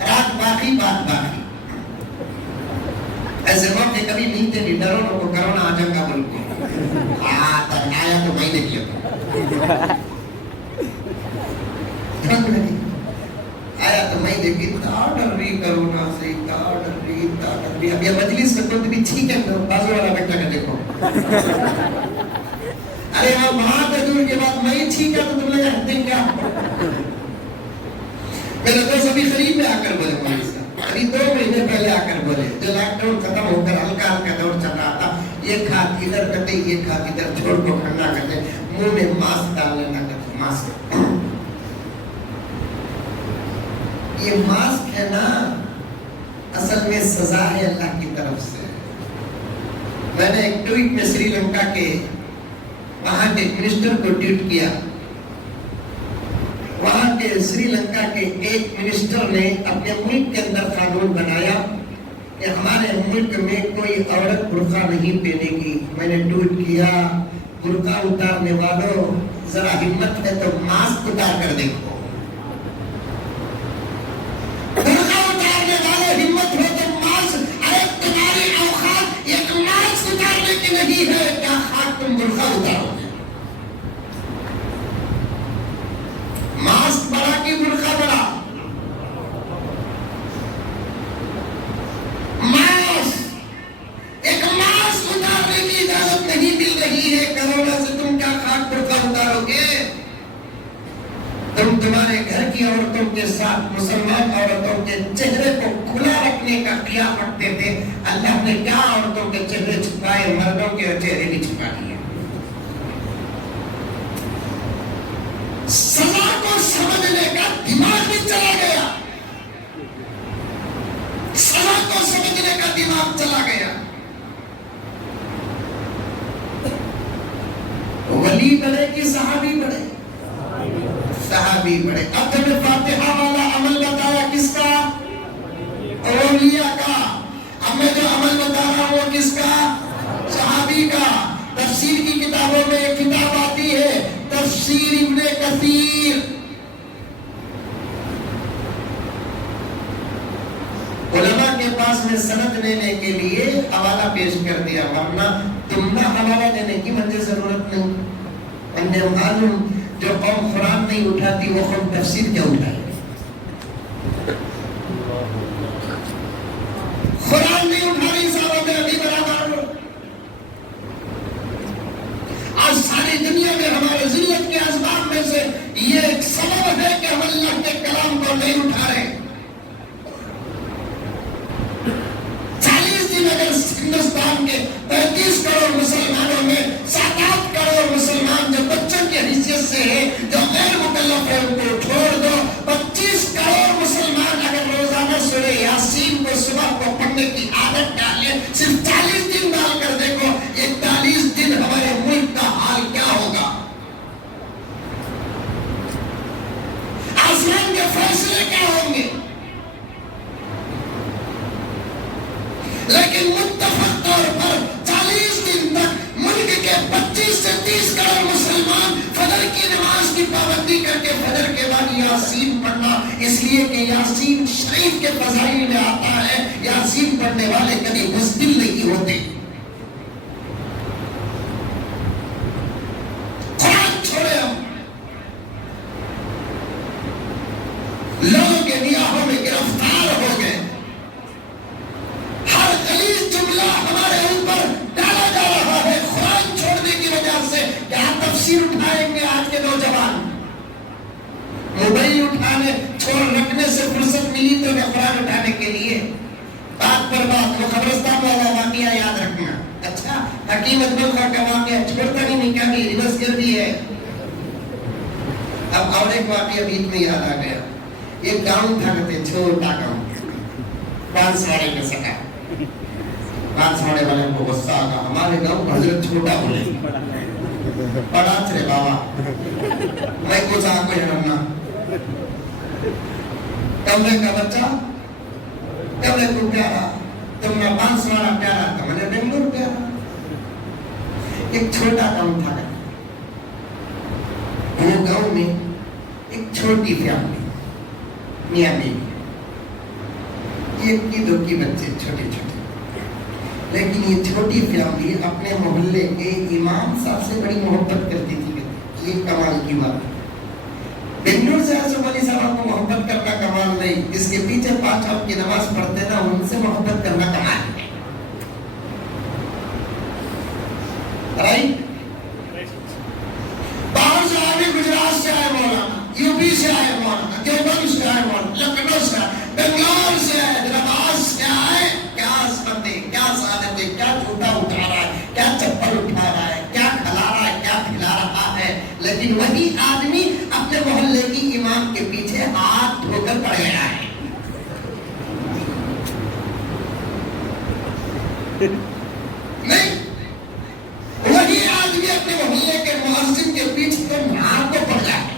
رات باقی بات باقی۔ ایسے موقع کبھی ملتے نہیں، ڈرو نہ کو کرونا آ جائے گا ملک کو، آیا تو میں نے کیا آیا تو میں دیکھی ڈر رہی کرونا سے، ڈر رہی اب یہ مجلس میں کوئی بھی ٹھیک ہے، بازو والا بیٹا کا دیکھو، ارے ہاں وہاں پہ دور کے بعد میں ٹھیک ہے تو تم لگا ہٹیں کیا؟ میرے دوست ابھی قریب میں آ کر بولے مولوی صاحب، ابھی 2 مہینے پہلے آ کر بولے، جو لاک ڈاؤن ختم ہو کر ہلکا ہلکا دور چل رہا تھا، یہ کھات ادھر کرتے یہ کھات ادھر چھوڑ کو کھڑنا کرتے، منہ میں ماسک ڈال لینا کرتے، ماسک۔ یہ ماسک ہے نا، اصل میں سزا ہے اللہ کی طرف سے۔ میں نے ایک ٹویٹ میں سری لنکا کے وہاں کے منسٹر کو ٹویٹ کیا، وہاں کے سری لنکا کے ایک منسٹر نے اپنے ملک کے اندر قانون بنایا کہ ہمارے ملک میں کوئی عورت برقع نہیں پہنے گی۔ میں نے ٹویٹ کیا، برقع اتارنے والوں ذرا ہمت ہے تو ماسک اتار کر دیکھو، برقع اتارنے والے ہمت ہو تو ماسک، ارے تمہاری اوقات ایک ماسک اتارنے کی نہیں ہے، کیا خاک تم برقع اتارو گے؟ ماسک بڑا کی برقع بڑا؟ ایک ماسک اتارنے کی اجازت نہیں مل رہی ہے، کرونا سے تم کیا خاک برقع اتارو گے؟ تم تمہارے گھر کی عورتوں کے ساتھ مسلمان عورتوں کے چہرے کو کھلا رکھنے کا قیام رکھتے تھے، اللہ نے کیا عورتوں کے چہرے چھپائے، مردوں کے چہرے بھی چھپا دیے۔ سزا کو سمجھنے کا دماغ بھی چلا گیا، سزا کو سمجھنے کا دماغ چلا گیا۔ ولی بڑے کی صحابی بڑے؟ صحابی بڑے۔ اب جب فاتحہ والا عمل بتایا کس کا؟ اولیاء کا۔ اب میں جو عمل بتا رہا ہوں وہ کس کا؟ صحابی کا۔ تفسیر کی کتابوں میں ایک کتاب آتی ہے تفسیر ابن کثیر، علماء کے پاس میں سند لینے کے لیے حوالہ پیش کر دیا، ورنہ تم نہ حوالہ دینے کی مجھے ضرورت نہیں۔ انہیں معلوم جو قوم قرآن نہیں اٹھاتی وہ قوم تفسیر کیا اٹھائے؟ قرآن نہیں اٹھا رہی صاحب ابھی برابر۔ آج ساری دنیا میں ہمارے ذلت کے اسباب میں سے یہ ایک سبب ہے کہ ہم اللہ کے کلام کو نہیں اٹھا رہے۔ 40 دن اگر ہندوستان کے 35 کروڑ مسلمانوں میں 7-8 کروڑ مسلمان جو بچوں کی حیثیت سے ہے، جو غیر مکلف ہے، ان کو چھوڑ دو، 25 کروڑ مسلمان اگر روزانہ سورہ یاسین کو صبح کو پڑھنے کی عادت ڈالیں، صرف 40 دن ڈال کر دیکھو، یہ 40 دن ہمارے ملک کا حال کیا ہوگا؟ آسمان کے فیصلے کیا ہوں گے؟ پڑھنا، اس لیے کہ یاسین شریف کے فضائل میں آتا ہے یاسین پڑھنے والے کبھی بزدل نہیں ہوتے۔ قرآن چھوڑے ہم لوگوں کے نگاہوں میں گرفتار ہو گئے، ہر غلیظ جملہ ہمارے اوپر ڈالا جا رہا ہے قرآن چھوڑنے کی وجہ سے۔ کیا تفسیر اٹھائیں گے آج کے نوجوان؟ موبائل اٹھانے چھوڑ رکھنے سے فرصت ملی تو نہ قرآن اٹھانے کے لیے۔ بات پر بات، وہ قبرستان والا واقعہ یاد رکھنا۔ اچھا، حکیم عبداللہ کا واقعہ چھوڑتا نہیں، کیا بھی ریورس کر دی ہے۔ اب اور ایک واقعہ بیچ میں یاد آ گیا۔ ایک گاؤں تھا، کہتے چھوٹا گاؤں، بانسواڑے میں سٹا۔ بانسواڑے والے کو غصہ آگا، ہمارے گاؤں کو حضرت چھوٹا بولے، بڑا چرے بابا میں کچھ آپ کو جنمنا کمرے کا بچہ کمرے کو پیارا، تم نے بانسواڑا پیارا، تم نے بنگلور پیارا۔ ایک چھوٹا گاؤں تھا، وہ گاؤں میں ایک چھوٹی فیملی، میاں بیوی، ایک کی دو کی بچے چھوٹے چھوٹے، لیکن یہ چھوٹی فیملی اپنے محلے کے امام صاحب سے بڑی محبت کرتی تھی۔ یہ کمال کی بات ہے، بنگلور سے آج مولی صاحب کو محبت کرنا کمال نہیں، اس کے پیچھے 5 وقت کی نماز پڑھتے نا، ان سے محبت کرنا کمال ہے، رائٹ؟ باہر سے آئے، گجرات سے آئے مولانا، یو پی سے آئے مولانا، دیوبند سے آئے مولانا، لکھنؤ سے آئے، بنگلور سے آئے، درباس سے آئے، کیا عظمتیں، کیا سعادتیں، کیا جھوٹا اٹھا رہا ہے، کیا چپل اٹھا رہا ہے، کیا کھلا رہا ہے، کیا کھلا رہا ہے، لیکن وہی آدمی اپنے محلے کی امام کے پیچھے ہاتھ دھو کر پڑ گیا ہے۔ نہیں، وہی آدمی اپنے محلے کے مؤذن کے پیچھے تو نہا کو پڑ گیا ہے،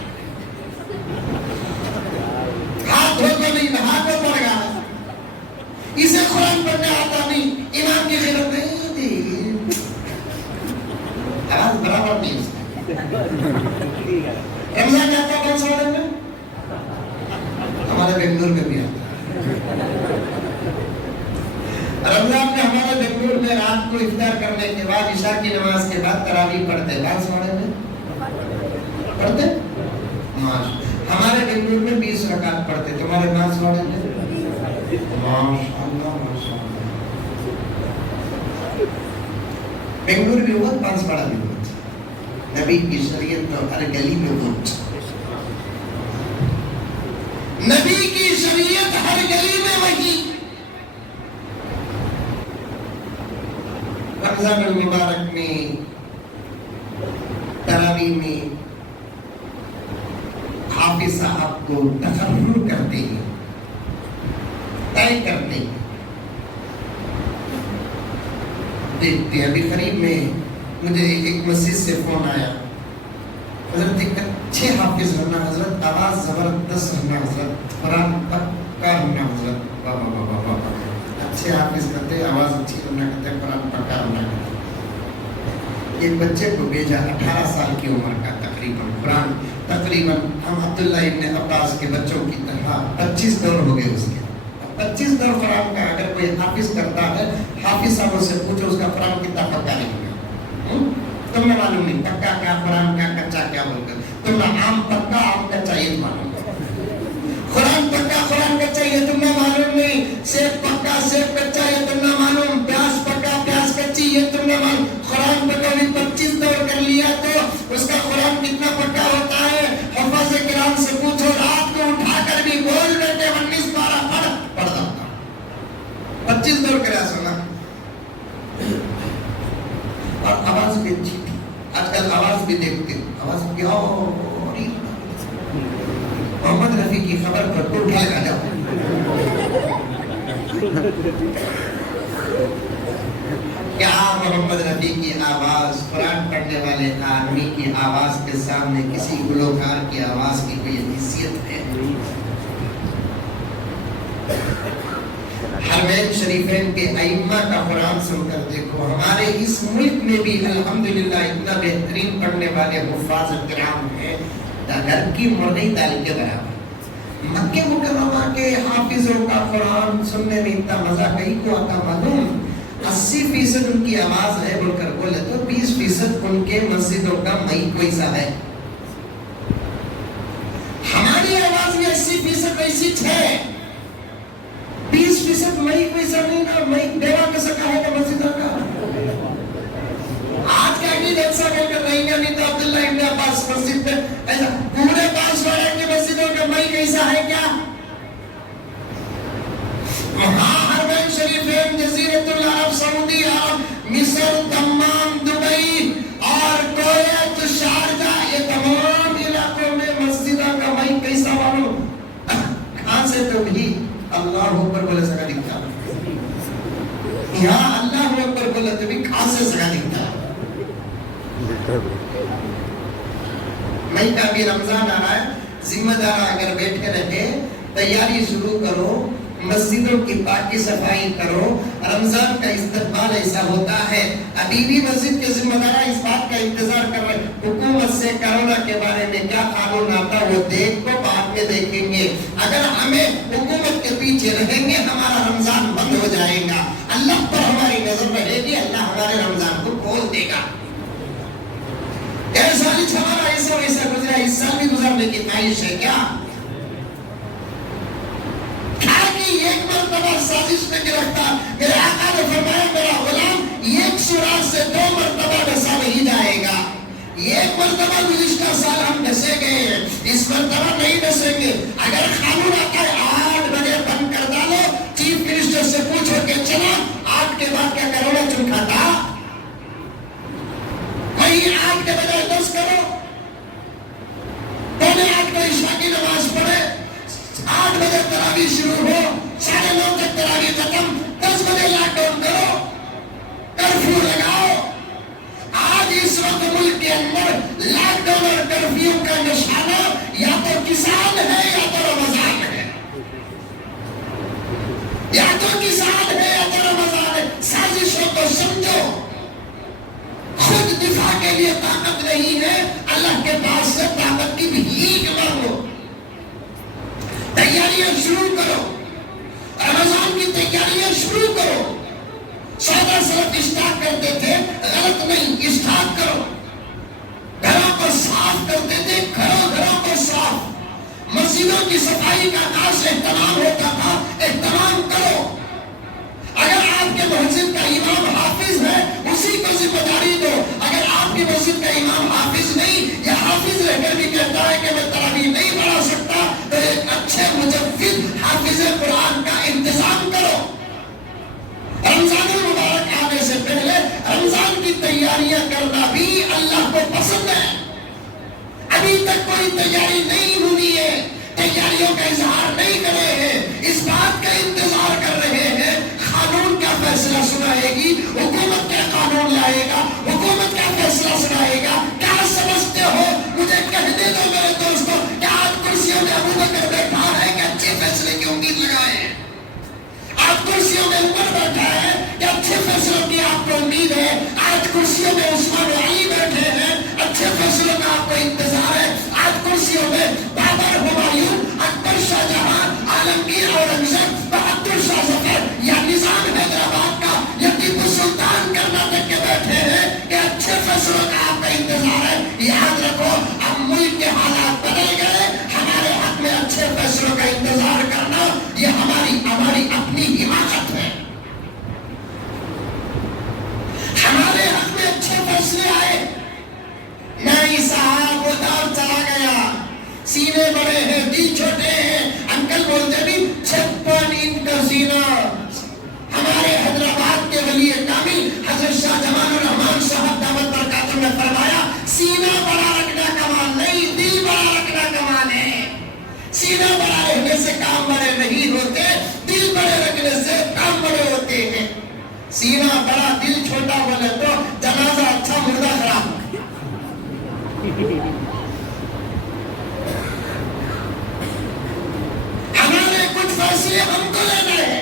ہاتھ دھو کر نہیں، نہا کو پڑ گیا ہے۔ اسے قرآن پڑھنے آتا نہیں، امام کی خدمت نہیں دی، آواز برابر نہیں اس کا۔ رمضان جاتا کون سا میں ہمارے بنگلور میں بھی آتا رمضان میں، ہمارے بنگلور میں رات کو افطار کرنے کے بعد عشاء کی نماز کے بعد تراویح پڑھتے، بانسواڑے میں پڑھتے، ہمارے بنگلور میں 20 رکعت پڑھتے، تمہارے بانسواڑے میں ماشاءاللہ ماشاءاللہ۔ بنگلور بھی ہوا، بانسواڑہ بھی ہوا، نبی کی شریعت میں ہر گلی میں گونج، نبی کی شریعت ہر گلی میں وہی۔ رمضان المبارک میں تراویح میں حافظ صاحب کو تقرر کرتے ہیں، طے کرتے ہیں، دیکھتے ہیں۔ ابھی قریب میں مجھے ایک مسجد سے فون آیا، حضرت ایک اچھے حافظ ہونا حضرت، آواز زبردست ہونا حضرت، قرآن پکا ہونا حضرت، واہ واہ واہ واہ، اچھے حافظ کرتے، آواز اچھی ہونا کرتے، قرآن پکا ہونا کرتے۔ ایک بچے کو بھیجا 18 سال کی عمر کا تقریباً، قرآن تقریباً ہم عبداللہ ابن عباس کے بچوں کی طرح 25 دور ہو گئے اس کے، 25 دور قرآن کا اگر کوئی حافظ کرتا ہے، حافظ صاحب سے پوچھو اس کا قرآن کتنا پکا نہیں ہوگا، تمہیں معلوم نہیں پکا کیا قرآن کا، کچا کیا بول کر، تمہیں عام پکا عام کچا یہ معلوم، قرآن پکا قرآن کچا یہ تمہیں معلوم نہیں، سیب پکا سیب کچا یہ تمہیں معلوم، پیاز پکا پیاز کچی یہ تمہیں معلوم۔ قرآن پکا بھی 25 دور کر لیا تو اس کا قرآن کتنا پکا ہوتا ہے؟ حفاظ کرام سے پوچھو، رات کو اٹھا کر بھی بول بیٹے 19 12 پڑھ جاتا، 25 دور کرا سنا، اور آواز بھی اچھی تھی۔ آج کل آواز بھی دیکھتے، آواز کیا ہو رہی، محمد رفیع کی خبر پر تو اٹھا لگا جاؤ، کیا محمد رفیع کی آواز قرآن پڑھنے والے آدمی کی آواز کے سامنے کسی گلوکار کی آواز کی کوئی حیثیت ہے؟ حرمین شریفین کے ائمہ کا قرآن سن کر دیکھو، ہمارے اس ملک میں بھی الحمدللہ اتنا بہترین پڑھنے والے حفاظ کرام ہیں، گھر کی مرغی دال کے برابر۔ مکہ مکرمہ کے حافظوں کا قرآن سننے میں اتنا مزہ کہیں کو آتا معلوم 80% ان کی آواز ہے بول کر بولے تو 20% ان کے مسجدوں کا مئی کوئی سا ہے. ہماری آواز بھی 80% ایسی ہے, 20% مئی کوئی سا نہیں نا. مئی دیوا کا سکا ہے نا مسجدوں کا. آج کا عید ایسا کہہ کر نہیں ہے, نہیں تو عبداللہ ابن عباس مسجد میں ایسا پورے پاس والے کے مسجدوں کا مئی کیسا ہے کیا؟ وہاں حرمین شریفین, جزیرۃ العرب, سعودی عرب, مصر, دمام, دبئی اور کویت, شارجہ, یہ تمام علاقوں میں مسجدوں کا مئی کیسا معلوم؟ کہاں سے تو بھی اللہ اکبر بولے سکا دکھتا, یہاں اللہ اکبر بولے تو بھی کہاں سے سکا دکھتا. مئی کا بھی رمضان آ رہا ہے, ذمہ دار اگر بیٹھے رہے, تیاری شروع کرو, مسجدوں کی پاکی صفائی کرو. رمضان کا استقبال ایسا ہوتا ہے. ابھی بھی مسجد کے ذمہ دار اس بات کا انتظار کر رہے ہیں حکومت سے کرونا کے بارے میں کیا قانون آتا وہ دیکھ کو بعد میں دیکھیں گے. اگر ہمیں حکومت کے پیچھے رہیں گے ہمارا رمضان بند ہو جائے گا. اللہ پر ہماری نظر رہے گی, اللہ ہمارے رمضان کو کھول دے گا. ہمارا ایسا ویسا گزرا, اس سال بھی گزرنے کی خواہش ہے کیا؟ ایک مرتبہ سازش میں گرفتار, میرے آقا نے فرمایا میرا غلام ایک سوراخ سے 2 مرتبہ ڈسا نہیں جائے گا. ایک مرتبہ گزشتہ سال ہم ڈسے گئے ہیں, اس مرتبہ نہیں ڈسیں گے. اگر قانون آتا ہے 8 بجے بند کر ڈالو, چیف منسٹر سے پوچھو کہ چلا 8 کے بعد کیا کروڑا چون کھاتا, وہی 8 کے بجائے 10 کرو. 8:15 کو عشاء کی نماز پڑھے, 8 بجے تراویح شروع ہو, 9:30 تک تراویح ختم, 10 بجے لاک ڈاؤن کرو, کرفیو لگاؤ. آج اس وقت ملک کے اندر لاک ڈاؤن اور کرفیو کا نشانہ یا تو کسان ہے یا تو رمضان ہے, یا تو کسان ہے یا تو رمضان ہے. سازشوں کو سمجھو, خود دفاع کے لیے طاقت نہیں ہے, اللہ کے پاس سے طاقت کی بھیک مانگو. تیاریاں شروع کرو, رمضان کی تیاریاں شروع کرو. سودا صرف اسٹارٹ کرتے تھے, غلط نہیں, اسٹارٹ کرو. گھروں کو صاف کرتے تھے, گھروں کو صاف. مسجدوں کی صفائی کا خاص اہتمام ہوتا تھا, اہتمام کرو. اگر آپ کے مسجد کا امام حافظ ہے اسی کو ذمہ داری دو. اگر آپ کی مسجد کا امام حافظ نہیں یا حافظ رہ کر بھی کہتا ہے کہ میں تراویح نہیں پڑھا سکتا, تو ایک اچھے مجوید حافظ قرآن کا انتظام کرو. رمضان المبارک آنے سے پہلے رمضان کی تیاریاں کرنا بھی اللہ کو پسند ہے. ابھی تک کوئی تیاری نہیں ہوئی ہے, تیاریوں کا اظہار نہیں کر رہے ہیں, اس بات کا انتظار کر رہے ہیں قانون کا فیصلہ سنائے گی, حکومت کیا قانون لائے گا, حکومت کیا فیصلہ سنائے گا. کیا سمجھتے ہو, مجھے کہنے دو میرے دوستوں, کیا آج کرسیوں میں ابو بکر بیٹھا ہے کہ اچھے فیصلے کی امید لگائے؟ آج کرسیوں میں عمر بیٹھا ہے کہ اچھے فیصلوں کی آپ کو امید ہے؟ آج کرسیوں میں عثمان و علی بیٹھے ہیں, اچھے فیصلوں کا آپ کو انتظار ہے؟ آج کرسیوں میں بابر, ہمایوں, اکبر, شاہ جہاں, عالمگیر, اورنگزیب, بہادر شاہ ظفر یا نظام حیدرآباد کا یا ٹیپو سلطان کرناٹک کے بیٹھے ہیں کہ اچھے فیصلوں کا آپ کا انتظار ہے. یاد رکھو اب ملک کے حالات بدل گئے, ہمارے حق میں اچھے فیصلوں کا انتظار کرنا یہ ہماری اپنی حماقت ہے. ہمارے حق میں اچھے فیصلے آئے, نہیں صاحب وہ دور چلا گیا, سینے بڑے ہیں دل چھوٹے ہیں. انکل بولتے بھی 56 انچ کا سینہ. ہمارے حیدرآباد کے ولی کامل حضرت شاہ جمال الرحمان صاحب دعوت برکاتہ نے فرمایا سینہ بڑا رکھنا کمال نہیں, دل بڑا رکھنا کمال ہے. سینہ بڑا رکھنے سے کام بڑے نہیں ہوتے, دل بڑے رکھنے سے کام بڑے ہوتے ہیں. سینہ بڑا دل چھوٹا بولے تو جنازہ اچھا مردہ خراب. ہمارے کچھ فیصلے ہم کو لینے ہیں.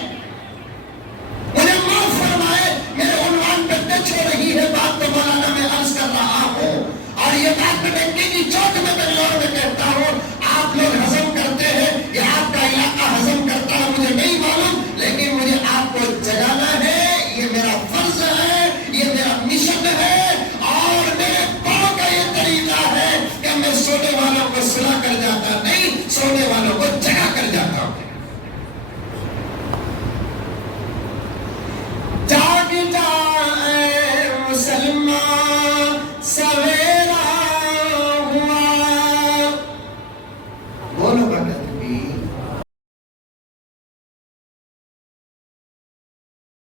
مجھے معاف فرمائے, میرے عنوان پہ ٹچ ہو رہی ہے بات تو مولانا میں عرض کر رہا ہوں, اور یہ بات میں ڈنڈی کی چوٹ میں بنگلور میں کہتا ہوں. آپ لوگ ہضم کرتے ہیں, یہ سلا کر جاتا نہیں، سونے والوں کو جگا کر جاتا ہوں۔ جاگ جا اے مسلمان سویرے